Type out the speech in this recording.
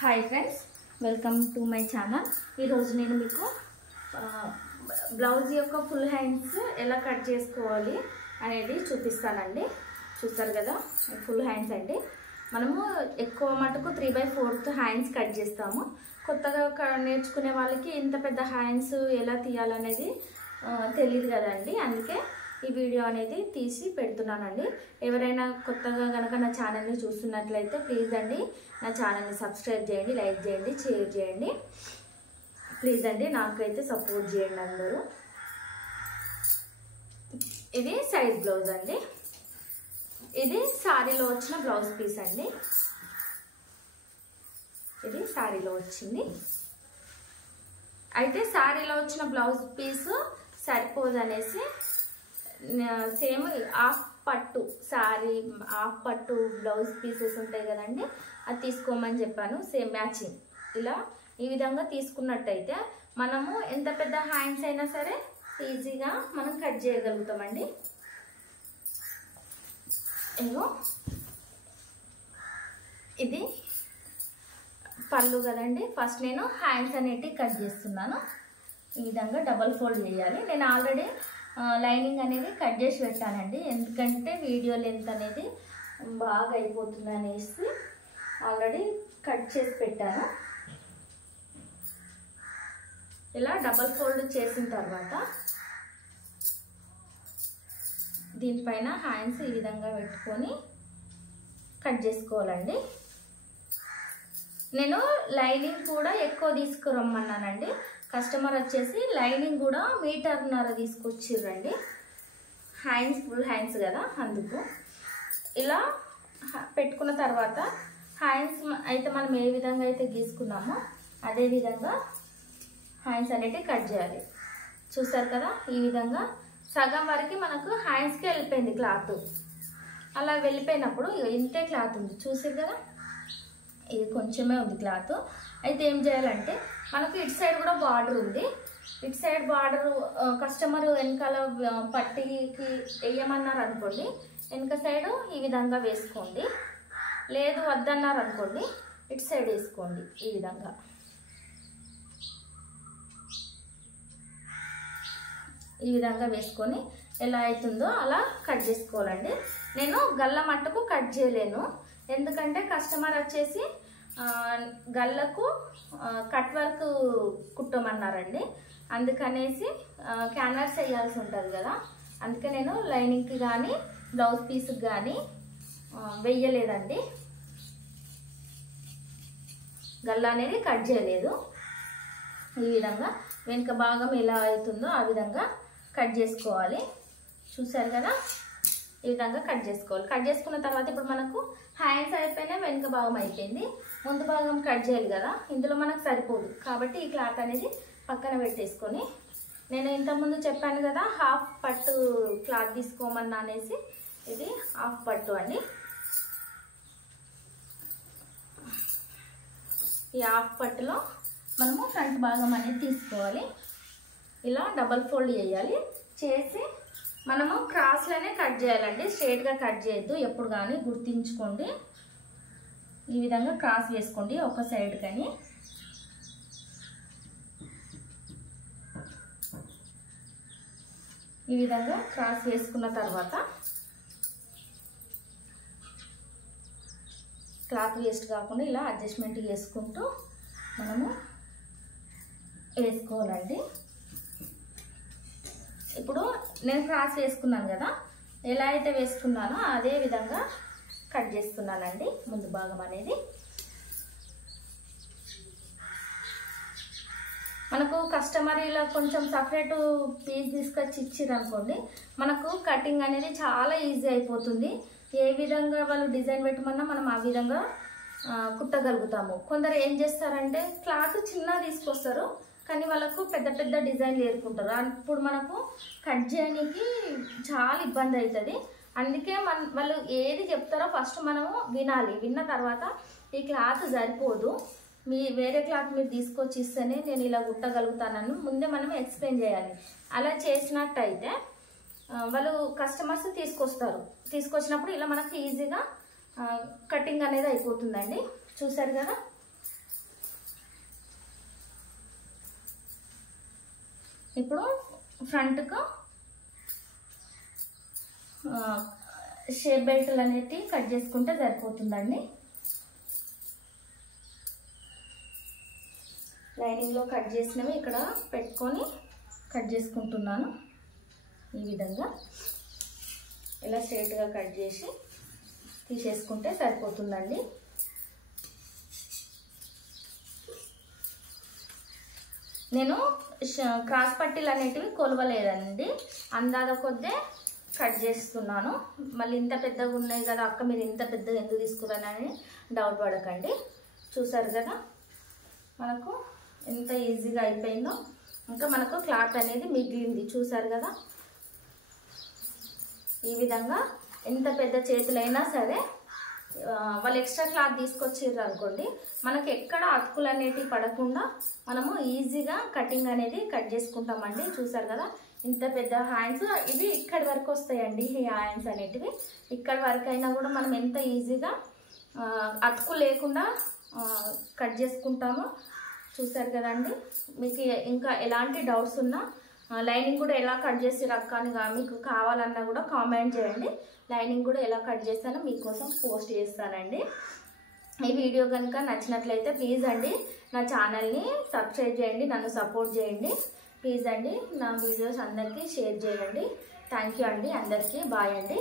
Hi friends, welcome to my channel. ఈరోజు నేను మీకు బ్లౌజ్ యొక్క ఫుల్ హ్యాండ్స్ ఎలా కట్ చేసుకోవాలి అనేది చూపిస్తానండి. చూస్తారు కదా, ఫుల్ హ్యాండ్స్ అండి. మనము ఎక్కువ మటుకు 3/4 హ్యాండ్స్ కట్ చేస్తాము. కొత్తగా నేర్చుకునే వాళ్ళకి ఇంత పెద్ద హ్యాండ్స్ ఎలా తీయాలనేది తెలియదు కదండి. అందుకే ఈ వీడియో అనేది తీసి పెడుతున్నానండి. ఎవరైనా కొత్తగా కనుక నా ఛానల్ని చూస్తున్నట్లయితే ప్లీజ్ అండి నా ఛానల్ని సబ్స్క్రైబ్ చేయండి, లైక్ చేయండి, షేర్ చేయండి. ప్లీజ్ అండి, నాకైతే సపోర్ట్ చేయండి అందరూ. ఇది సైజ్ బ్లౌజ్ అండి. ఇది శారీలో వచ్చిన బ్లౌజ్ పీస్ అండి. ఇది శారీలో వచ్చింది. అయితే శారీలో వచ్చిన బ్లౌజ్ పీస్ సరిపోదు అనేసి సేమ్ హాఫ్ పట్టు శారీ హాఫ్ పట్టు బ్లౌజ్ పీసెస్ ఉంటాయి కదండి, అది తీసుకోమని చెప్పాను. సేమ్ మ్యాచింగ్ ఇలా ఈ విధంగా తీసుకున్నట్టయితే మనము ఎంత పెద్ద హ్యాండ్స్ అయినా సరే ఈజీగా మనం కట్ చేయగలుగుతామండి. ఇగో ఇది పళ్ళు కదండి. ఫస్ట్ నేను హ్యాండ్స్ అనేటివి కట్ చేస్తున్నాను. ఈ విధంగా డబల్ ఫోల్డ్ చేయాలి. నేను ఆల్రెడీ లైనింగ్ అనేది కట్ చేసి పెట్టానండి, ఎందుకంటే వీడియో లెంత్ అనేది బాగా అయిపోతుంది అనేసి ఆల్రెడీ కట్ చేసి పెట్టాను. ఇలా డబల్ ఫోల్డ్ చేసిన తర్వాత దీనిపైన హ్యాండ్స్ ఈ విధంగా పెట్టుకొని కట్ చేసుకోవాలండి. నేను లైనింగ్ కూడా ఎక్కువ తీసుకురమ్మన్నానండి. కస్టమర్ వచ్చేసి లైనింగ్ కూడా 1.5 మీటర్ తీసుకొచ్చిర్రండి. హ్యాండ్స్ ఫుల్ హ్యాండ్స్ కదా, అందుకు ఇలా పెట్టుకున్న తర్వాత హ్యాండ్స్ అయితే మనం ఏ విధంగా అయితే గీసుకున్నామో అదే విధంగా హ్యాండ్స్ అనేటివి కట్ చేయాలి. చూసారు కదా, ఈ విధంగా సగం వరకు మనకు హ్యాండ్స్కి వెళ్ళిపోయింది క్లాత్. అలా వెళ్ళిపోయినప్పుడు ఇంతే క్లాత్ ఉంది, చూసారు కదా, ఇది కొంచెమే ఉంది క్లాత్. అయితే ఏం చేయాలంటే మనకు ఇటు సైడ్ కూడా బార్డర్ ఉంది. ఇటు సైడ్ బార్డర్ కస్టమర్ వెనకాల పట్టీకి వేయమన్నారు అనుకోండి, వెనక సైడ్ ఈ విధంగా వేసుకోండి. లేదు వద్దన్నారు అనుకోండి, ఇటు సైడ్ వేసుకోండి. ఈ విధంగా వేసుకొని ఎలా అవుతుందో అలా కట్ చేసుకోవాలండి. నేను గల్ల మట్టుకు కట్ చేయలేను, ఎందుకంటే కస్టమర్ వచ్చేసి గల్లకు కట్ వర్క్ కుట్టమన్నారండి. అందుకనేసి క్యాన్వాస్ వేయాల్సి ఉంటుంది కదా, అందుకే నేను లైనింగ్కి కానీ బ్లౌజ్ పీస్కి కానీ వెయ్యలేదండి. గల్ల అనేది కట్ చేయలేదు. ఈ విధంగా వెనుక భాగం ఎలా అవుతుందో ఆ విధంగా కట్ చేసుకోవాలి. చూసారు కదా, ఈ విధంగా కట్ చేసుకోవాలి. కట్ చేసుకున్న తర్వాత ఇప్పుడు మనకు హ్యాండ్స్ అయిపోయినా వెనుక భాగం అయిపోయింది. ముందు భాగం కట్ చేయాలి కదా, ఇందులో మనకు సరిపోదు కాబట్టి ఈ క్లాత్ అనేది పక్కన పెట్టేసుకొని, నేను ఇంతకుముందు చెప్పాను కదా హాఫ్ పట్టు క్లాత్ తీసుకోమన్నా అనేసి, ఇది హాఫ్ పట్టు అండి. ఈ హాఫ్ పట్టులో మనము ఫ్రంట్ భాగం అనేది తీసుకోవాలి. ఇలా డబల్ ఫోల్డ్ చేయాలి. చేసి మనము క్రాస్లోనే కట్ చేయాలండి, స్ట్రైట్గా కట్ చేయొద్దు ఎప్పుడు కానీ, గుర్తుంచుకోండి. ఈ విధంగా క్రాస్ వేసుకోండి ఒక సైడ్ కానీ. ఈ విధంగా క్రాస్ వేసుకున్న తర్వాత క్లాత్ వేస్ట్ కాకుండా ఇలా అడ్జస్ట్మెంట్ చేసుకుంటూ మనము వేసుకోవాలండి. ఇప్పుడు నేను క్రాస్ వేసుకున్నాను కదా, ఎలా అయితే వేసుకున్నానో అదే విధంగా కట్ చేస్తున్నానండి ముందు భాగం అనేది. మనకు కస్టమర్ ఇలా కొంచెం సపరేట్ పీస్ తీసుకొచ్చి ఇచ్చిరనుకోండి, మనకు కటింగ్ అనేది చాలా ఈజీ అయిపోతుంది. ఏ విధంగా వాళ్ళు డిజైన్ పెట్టమన్నా మనం ఆ విధంగా కుట్టగలుగుతాము. కొందరు ఏం చేస్తారంటే క్లాత్ చిన్నగా తీసుకొస్తారు, కానీ వాళ్ళకు పెద్ద పెద్ద డిజైన్లు ఏరుకుంటారు. అప్పుడు మనకు కట్ చేయడానికి చాలా ఇబ్బంది అవుతుంది. అందుకే వాళ్ళు ఏది చెప్తారో ఫస్ట్ మనము వినాలి. విన్న తర్వాత ఈ క్లాత్ సరిపోదు, వేరే క్లాత్ మీరు తీసుకొచ్చి ఇస్తేనే నేను ఇలా కుట్టగలుగుతానని ముందే మనం ఎక్స్ప్లెయిన్ చేయాలి. అలా చేసినట్టయితే వాళ్ళు కస్టమర్స్ తీసుకొచ్చినప్పుడు ఇలా మనకు ఈజీగా కటింగ్ అనేది అయిపోతుందండి. చూసారు కదా, ఇప్పుడు ఫ్రంట్కు షేప్ బెల్ట్లు అనేవి కట్ చేసుకుంటే సరిపోతుందండి. లైనింగ్లో కట్ చేసినవి ఇక్కడ పెట్టుకొని కట్ చేసుకుంటున్నాను. ఈ విధంగా ఇలా స్ట్రైట్గా కట్ చేసి తీసేసుకుంటే సరిపోతుందండి. నేను క్రాస్ పట్టీలు అనేటివి కొలవలేదండి, అందాజ కొద్దే కట్ చేస్తున్నాను. మళ్ళీ ఇంత పెద్దగా ఉన్నాయి కదా అక్క, మీరు ఇంత పెద్దగా ఎందుకు తీసుకున్నారని డౌట్ పడకండి. చూసారు కదా మనకు ఎంత ఈజీగా అయిపోయిందో. ఇంకా మనకు క్లాత్ అనేది మిగిలింది, చూసారు కదా. ఈ విధంగా ఎంత పెద్ద చేతులైనా సరే వాళ్ళు ఎక్స్ట్రా క్లాత్ తీసుకొచ్చిర్రు అనుకోండి, మనకి ఎక్కడ అతుకులు అనేటివి పడకుండా మనము ఈజీగా కటింగ్ అనేది కట్ చేసుకుంటామండి. చూసారు కదా ఇంత పెద్ద హ్యాండ్స్, ఇవి ఇక్కడి వరకు వస్తాయండి. ఈ హ్యాండ్స్ అనేటివి ఇక్కడి వరకు అయినా కూడా మనం ఎంత ఈజీగా అతుకు లేకుండా కట్ చేసుకుంటామో. చూసారు కదండి. మీకు ఇంకా ఎలాంటి డౌట్స్ ఉన్నా, లైనింగ్ కూడా ఎలా కట్ చేసి రక్కని మీకు కావాలన్నా కూడా కామెంట్ చేయండి. లైనింగ్ కూడా ఎలా కట్ చేస్తానో మీకోసం పోస్ట్ చేస్తానండి. ఈ వీడియో కనుక నచ్చినట్లయితే ప్లీజ్ అండి నా ఛానల్ని సబ్స్క్రైబ్ చేయండి, నన్ను సపోర్ట్ చేయండి ప్లీజ్ అండి. నా వీడియోస్ అందరికీ షేర్ చేయండి. థ్యాంక్ యూ అండి, అందరికీ బాయ్ అండి.